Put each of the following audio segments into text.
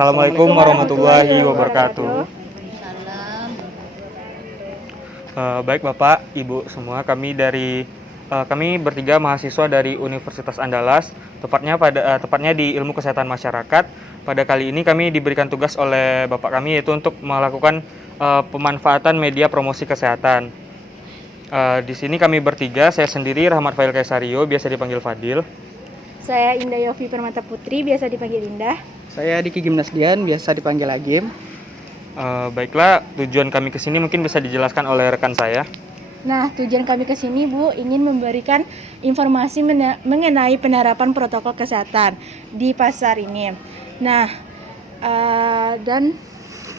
Assalamualaikum warahmatullahi wabarakatuh. Salam. Baik Bapak, Ibu semua, kami bertiga mahasiswa dari Universitas Andalas, tepatnya di Ilmu Kesehatan Masyarakat. Pada kali ini kami diberikan tugas oleh Bapak kami yaitu untuk melakukan pemanfaatan media promosi kesehatan. Di sini kami bertiga, saya sendiri Rahmat Fail Kaisario, biasa dipanggil Fadil. Saya Indah Yofi Permata Putri, biasa dipanggil Indah. Saya Diki Gimnasdian, biasa dipanggil Agim. Baiklah, tujuan kami ke sini mungkin bisa dijelaskan oleh rekan saya. Nah, tujuan kami ke sini, Bu, ingin memberikan informasi mengenai penerapan protokol kesehatan di pasar ini. Nah,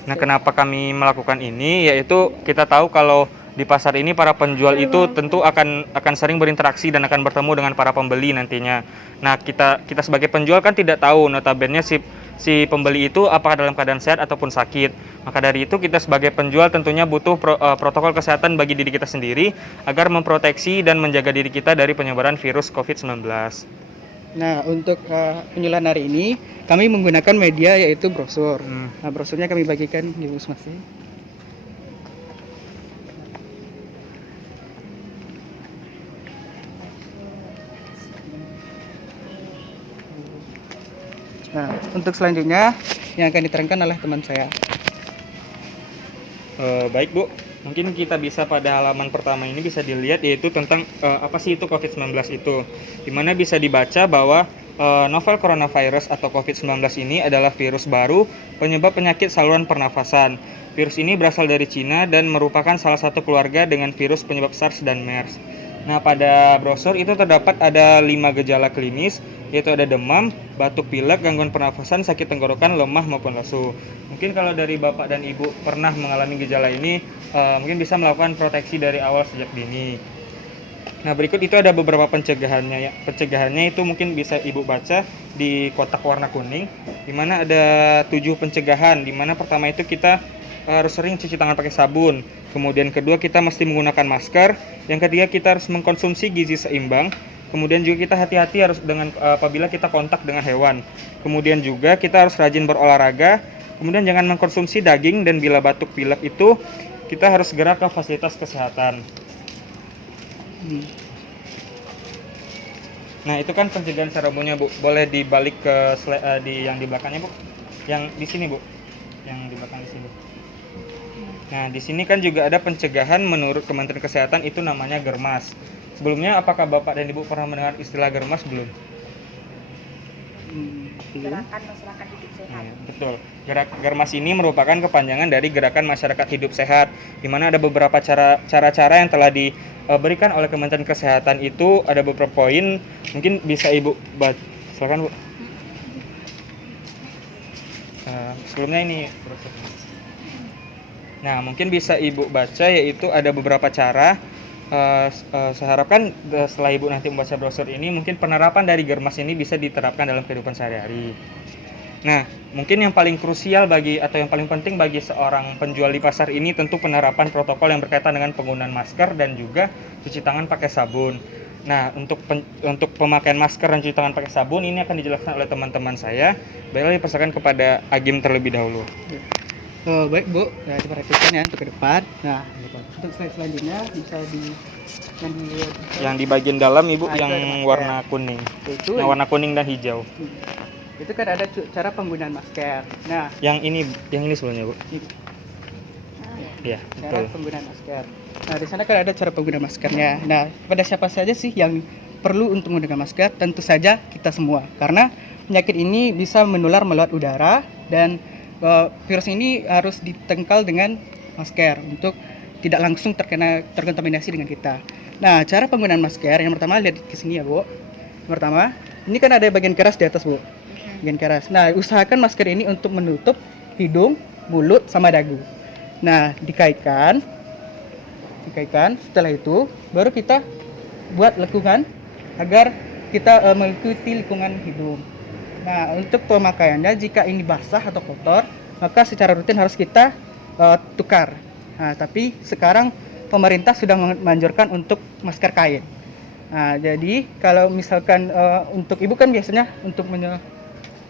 Kenapa kami melakukan ini? Yaitu kita tahu kalau di pasar ini para penjual itu tentu akan sering berinteraksi dan akan bertemu dengan para pembeli nantinya. Nah, kita sebagai penjual kan tidak tahu notabene si pembeli itu apakah dalam keadaan sehat ataupun sakit. Maka dari itu kita sebagai penjual tentunya butuh protokol kesehatan bagi diri kita sendiri agar memproteksi dan menjaga diri kita dari penyebaran virus COVID-19. Nah, untuk penjualan hari ini kami menggunakan media yaitu brosur. Nah, brosurnya kami bagikan di masing-masing. Nah, untuk selanjutnya yang akan diterangkan oleh teman saya. Baik Bu, mungkin kita bisa pada halaman pertama ini bisa dilihat yaitu tentang apa sih itu COVID-19 itu. Dimana bisa dibaca bahwa novel coronavirus atau COVID-19 ini adalah virus baru penyebab penyakit saluran pernafasan. Virus ini berasal dari Cina dan merupakan salah satu keluarga dengan virus penyebab SARS dan MERS. Nah, pada brosur itu terdapat ada 5 gejala klinis, yaitu ada demam, batuk pilek, gangguan pernafasan, sakit tenggorokan, lemah maupun lesu. Mungkin kalau dari Bapak dan Ibu pernah mengalami gejala ini, mungkin bisa melakukan proteksi dari awal sejak dini. Nah, berikut itu ada beberapa pencegahannya ya. Pencegahannya itu mungkin bisa Ibu baca di kotak warna kuning, di mana ada 7 pencegahan, di mana pertama itu kita harus sering cuci tangan pakai sabun. Kemudian kedua kita mesti menggunakan masker. Yang ketiga kita harus mengkonsumsi gizi seimbang. Kemudian juga kita hati-hati harus apabila kita kontak dengan hewan. Kemudian juga kita harus rajin berolahraga. Kemudian jangan mengkonsumsi daging dan bila batuk pilek itu kita harus segera ke fasilitas kesehatan. Nah, itu kan pencegahan secara umumnya, Bu. Boleh dibalik ke yang di belakangnya, Bu. Yang di sini, Bu. Yang di belakang di sini. Nah, di sini kan juga ada pencegahan menurut Kementerian Kesehatan itu namanya Germas. Sebelumnya apakah Bapak dan Ibu pernah mendengar istilah Germas belum? Gerakan Masyarakat Hidup Sehat. Ya, betul. Germas ini merupakan kepanjangan dari Gerakan Masyarakat Hidup Sehat, di mana ada beberapa cara-cara yang telah diberikan oleh Kementerian Kesehatan itu ada beberapa poin. Mungkin bisa Ibu silakan, Bu. Sebelumnya ini proses. Nah, mungkin bisa Ibu baca yaitu ada beberapa cara. Saya harapkan setelah Ibu nanti membaca brosur ini, mungkin penerapan dari Germas ini bisa diterapkan dalam kehidupan sehari-hari. Nah, mungkin yang paling krusial atau yang paling penting bagi seorang penjual di pasar ini tentu penerapan protokol yang berkaitan dengan penggunaan masker dan juga cuci tangan pakai sabun. Nah, untuk pemakaian masker dan cuci tangan pakai sabun ini akan dijelaskan oleh teman-teman saya. Baiklah, dipersilakan kepada Agim terlebih dahulu. Baik Bu, ya, diperhatikan ya untuk ke depan. Nah, untuk slide selanjutnya bisa yang di bagian dalam Ibu yang masker. Warna kuning. Itu Nah, warna kuning dan hijau. Itu kan ada cara penggunaan masker. Nah, yang ini sebelumnya, Bu. Ya, cara betul. penggunaan masker. Nah, di sana kan ada cara penggunaan maskernya. Nah, pada siapa saja sih yang perlu untuk menggunakan masker? Tentu saja kita semua. Karena penyakit ini bisa menular melalui udara dan virus ini harus ditengkal dengan masker untuk tidak langsung terkontaminasi dengan kita. Nah, cara penggunaan masker yang pertama lihat ke sini ya, Bu. Yang pertama, ini kan ada bagian keras di atas, Bu. Bagian keras. Nah, usahakan masker ini untuk menutup hidung, mulut, sama dagu. Nah, dikaitkan. Setelah itu, baru kita buat lekukan agar kita mengikuti lingkungan hidung. Nah, untuk pemakaiannya jika ini basah atau kotor, maka secara rutin harus kita tukar. Nah, tapi sekarang pemerintah sudah menganjurkan untuk masker kain. Nah, jadi kalau misalkan untuk ibu kan biasanya untuk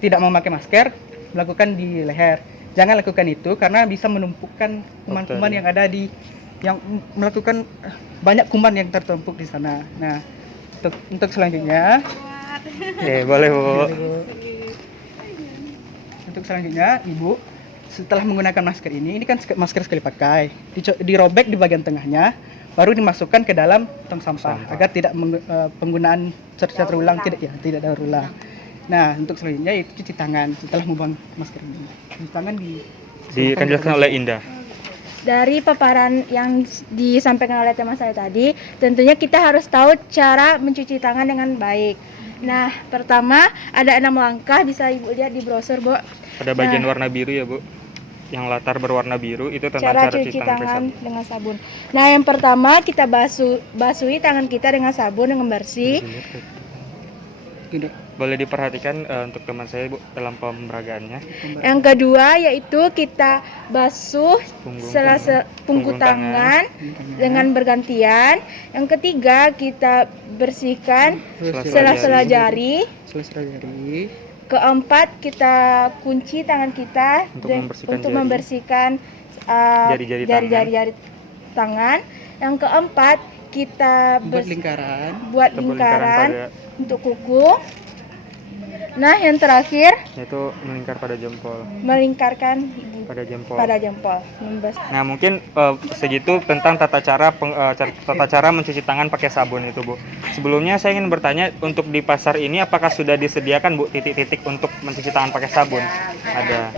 tidak memakai masker, melakukan di leher. Jangan lakukan itu karena bisa menumpukan kuman-kuman Bakteri. yang ada di yang melakukan banyak kuman yang tertumpuk di sana. Nah, untuk selanjutnya, Boleh Bu. untuk selanjutnya, Ibu setelah menggunakan masker ini kan masker sekali pakai, dirobek di bagian tengahnya, baru dimasukkan ke dalam tong sampah agar tidak penggunaan secara terulang, tidak daur ulang. Nah, untuk selanjutnya itu cuci tangan setelah membuang masker ini. Cuci tangan Dijelaskan oleh Indah. Dari paparan yang disampaikan oleh teman saya tadi, tentunya kita harus tahu cara mencuci tangan dengan baik. Nah, pertama ada 6 langkah, bisa Ibu lihat di brosur, Bu. Pada bagian warna biru ya Bu. Yang latar berwarna biru itu tentang Cara cara cuci tangan tangan dengan sabun. Nah, yang pertama kita basuhi tangan kita dengan sabun yang bersih. Boleh diperhatikan untuk teman saya Bu dalam pemberagaannya. Yang kedua yaitu kita basuh punggung tangan dengan bergantian. Yang ketiga kita bersihkan sela-sela jari. Keempat kita kunci tangan kita untuk membersihkan jari-jari tangan. Yang keempat kita buat lingkaran untuk kuku. Nah, yang terakhir yaitu melingkar pada jempol. Melingkarkan pada jempol. Nah, mungkin segitu tentang tata cara mencuci tangan pakai sabun itu, Bu. Sebelumnya saya ingin bertanya, untuk di pasar ini apakah sudah disediakan, Bu, titik-titik untuk mencuci tangan pakai sabun? Ada.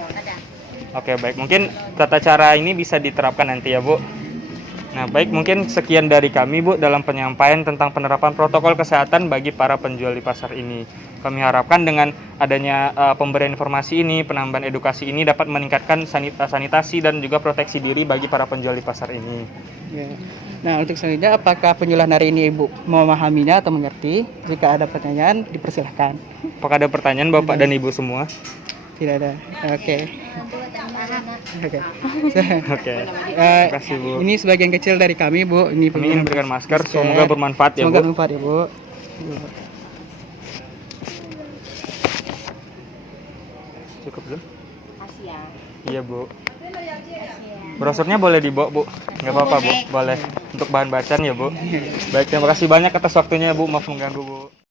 Oke, baik. Mungkin tata cara ini bisa diterapkan nanti ya, Bu. Nah, baik, mungkin sekian dari kami, Bu, dalam penyampaian tentang penerapan protokol kesehatan bagi para penjual di pasar ini. Kami harapkan dengan adanya pemberian informasi ini, penambahan edukasi ini dapat meningkatkan sanitasi dan juga proteksi diri bagi para penjual di pasar ini. Ya. Nah, untuk selanjutnya, apakah penjelasan hari ini Ibu memahaminya atau mengerti? Jika ada pertanyaan, dipersilahkan. Apakah ada pertanyaan Bapak dan Ibu semua? Tidak ada. Oke. Terima kasih, Bu. Ini sebagian kecil dari kami, Bu. Kami ingin memberikan masker, semoga bermanfaat ya, Bu. Semoga bermanfaat ya, Bu. Cukup belum? Iya, Bu. Brosurnya boleh dibawa, Bu. Nggak apa-apa, Bu. Boleh. Untuk bahan bacaan ya, Bu. Baik, terima kasih banyak atas waktunya, Bu. Maaf mengganggu, Bu.